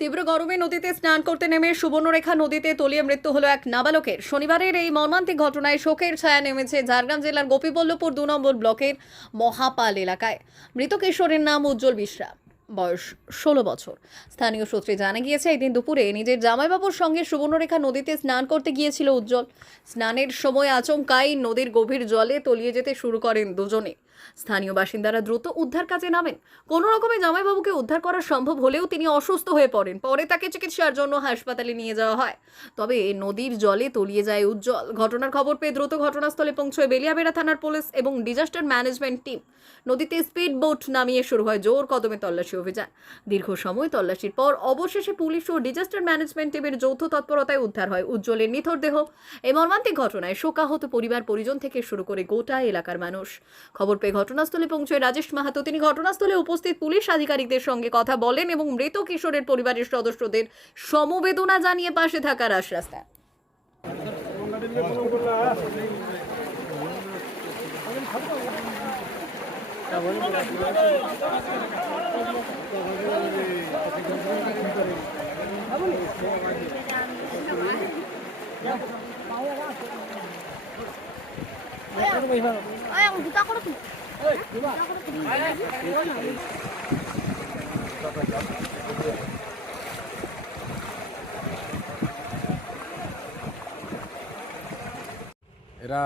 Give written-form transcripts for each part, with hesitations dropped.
তীব্র গরমে নদীতে স্নান করতে নেমে সুবর্ণরেখা নদীতে তলিয়ে মৃত্যু হলো এক নাবালকের। শনিবারের এই মর্মান্তিক ঘটনায় শোকের ছায়া নেমেছে ঝাড়গ্রাম জেলার গোপীবল্লভপুর 2 নম্বর ব্লকের মহাপাল এলাকায়। মৃত কিশোরের নাম উজ্জ্বল মিশ্রা, বয়স 16 বছর। স্থানীয় সূত্রে জানা গিয়েছে, এই দিন দুপুরে নিজের জামাইবাবুর সঙ্গে সুবর্ণরেখা নদীতে স্নান করতে গিয়েছিল উজ্জ্বল। স্নানের সময় আচমকাই নদীর গভীর জলে তলিয়ে যেতে শুরু করেন দুজনে। স্থানীয় বাসিন্দারা দ্রুত উদ্ধার কাজে নামেন। কোনো রকমে জামাইবাবুকে উদ্ধার করা সম্ভব হলেও তিনি অসুস্থ হয়ে পড়েন। পরে তাকে চিকিৎসার জন্য হাসপাতালে নিয়ে যাওয়া হয়। তবে নদীর জলে তলিয়ে যায় উজ্জ্বল। ঘটনার খবর পেয়ে দ্রুত ঘটনাস্থলে পৌঁছয় বেলিয়াবেড়া থানার পুলিশ এবং ডিজাস্টার ম্যানেজমেন্ট টিম। নদীতে স্পিড বোট নামিয়ে শুরু হয় জোর কদমে তল্লাশি অভিযান। দীর্ঘ সময় তল্লাশির পর অবশেষে পুলিশ ও ডিজাস্টার ম্যানেজমেন্ট টিমের যৌথ তৎপরতায় উদ্ধার হয় উজ্জ্বলের নিথর দেহ। এই মর্মান্তিক ঘটনায় শোকাহত পরিবার পরিজন থেকে শুরু করে গোটা এলাকার মানুষ। খবর পেয়ে ঘটনাস্থলে পৌঁছয় রাজেশ মাহাতো। তিনি ঘটনাস্থলে উপস্থিত পুলিশ আধিকারিকদের সঙ্গে কথা বলেন এবং মৃত কিশোরের পরিবারের সদস্যদের সমবেদনা জানিয়ে পাশে থাকার আশ্বাস দেন। এরা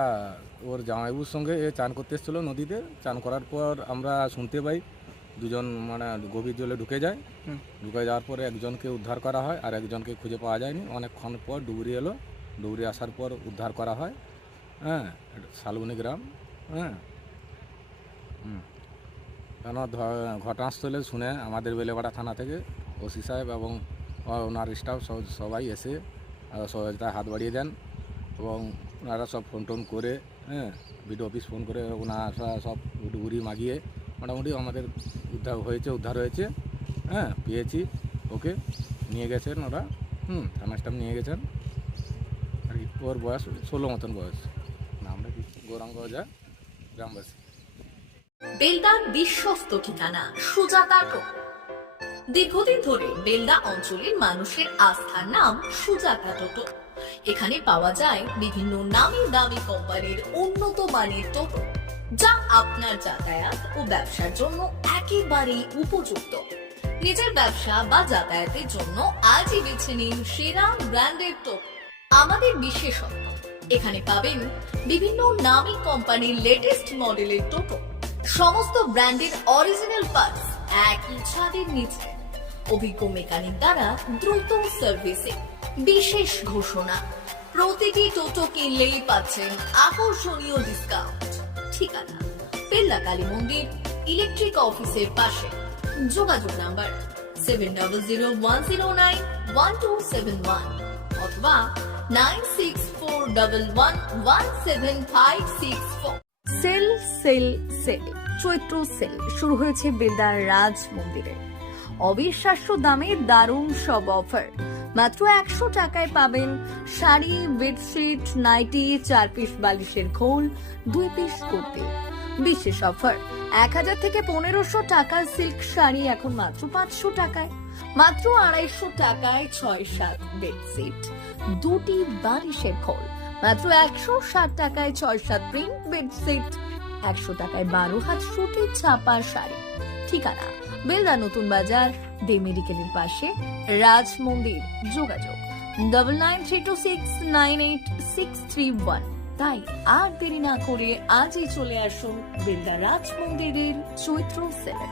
ওর জামাইবুর সঙ্গে চান করতে এসেছিল নদীতে। চান করার পর আমরা শুনতে পাই দুজন গভীর জলে ঢুকে যায়। ঢুকে যাওয়ার পরে একজনকে উদ্ধার করা হয় আর একজনকে খুঁজে পাওয়া যায়নি। অনেকক্ষণ পর ডুবুরি এলো, ডুবুরি আসার পর উদ্ধার করা হয়। শালবনী গ্রাম। কেন ঘটনাস্থলে শুনে আমাদের বেলেপাড়া থানা থেকে ওসি সাহেব এবং ওনার স্টাফ সবাই এসে সহযোগিতায় হাত বাড়িয়ে দেন এবং ওনারা সব ফোন টোন করে বিডিও অফিস ফোন করে ওনারা সব ডুবুরি মাগিয়ে মোটামুটি আমাদের উদ্ধার হয়েছে। পেয়েছি ওকে, নিয়ে গেছেন ওরা, থানা স্টাফ নিয়ে গেছেন। আর কি ওর বয়স 16 মতন বয়স। নামটা কি? গৌরাঙ্গ ওঝা, গ্রামবাসী। বেলদার বিশ্বস্ত ঠিকানা সুজাতা টোটো। দীর্ঘদিন ধরে বেলদা অঞ্চলের মানুষের আস্থার নাম সুজাতা টোটো। এখানে পাওয়া যায় বিভিন্ন নামি দামি কোম্পানির উন্নত মানের টোটো, যা আপনার যাতায়াত ও ব্যবসার জন্য একেবারেই উপযুক্ত। নিজের ব্যবসা বা যাতায়াতের জন্য আজই বেছে নিন সেরা ব্র্যান্ডের টোটো। আমাদের বিশেষত্ব, এখানে পাবেন বিভিন্ন নামি কোম্পানির লেটেস্ট মডেলের টোটো। সমস্ত ব্র্যান্ডের অরিজিনাল পার্টস একই ছাদের নিচে। অভিজ্ঞ মেকানিক দ্বারা দ্রুত সার্ভিসিং। বিশেষ ঘোষণা, প্রতিটি টোটো কিনলেই পাচ্ছেন আকর্ষণীয় ডিসকাউন্ট। ঠিকানা বেলদা কালী মন্দির ইলেকট্রিক অফিসের পাশে। যোগাযোগ নাম্বার 7010091271 অথবা 9641117564। সেল সেল সেল চৈত্র সেল শুরু হয়েছে বেলদার রাজ মন্দিরে। অবিশ্বাস্য দামে দারুণ সব অফার। মাত্র 100 টাকায় পাবেন শাড়ি, বেডশিট, নাইটি, 4 পিস বালিশের খোল, 2 পিস কুর্তি। বিশেষ অফার, 1000 থেকে 1500 টাকার সিল্ক শাড়ি এখন মাত্র 500 টাকায়। মাত্র 250 টাকায় 6-7 বেডশিট, 2টি বালিশের খোল। মাত্র 160 টাকায় 6-7 প্রিন্ট বেডশিট, 100 টাকায় 12 হাত সুতি ছাপা শাড়ি। ঠিকানা বেলদা নতুন বাজার, ডে মেডিকেলের পাশে, রাজ মন্দির। যোগাযোগ 9932698631। তাই আর দেরি না করে আজই চলে আসুন বেলদা রাজ মন্দিরের চৈত্র সেলে।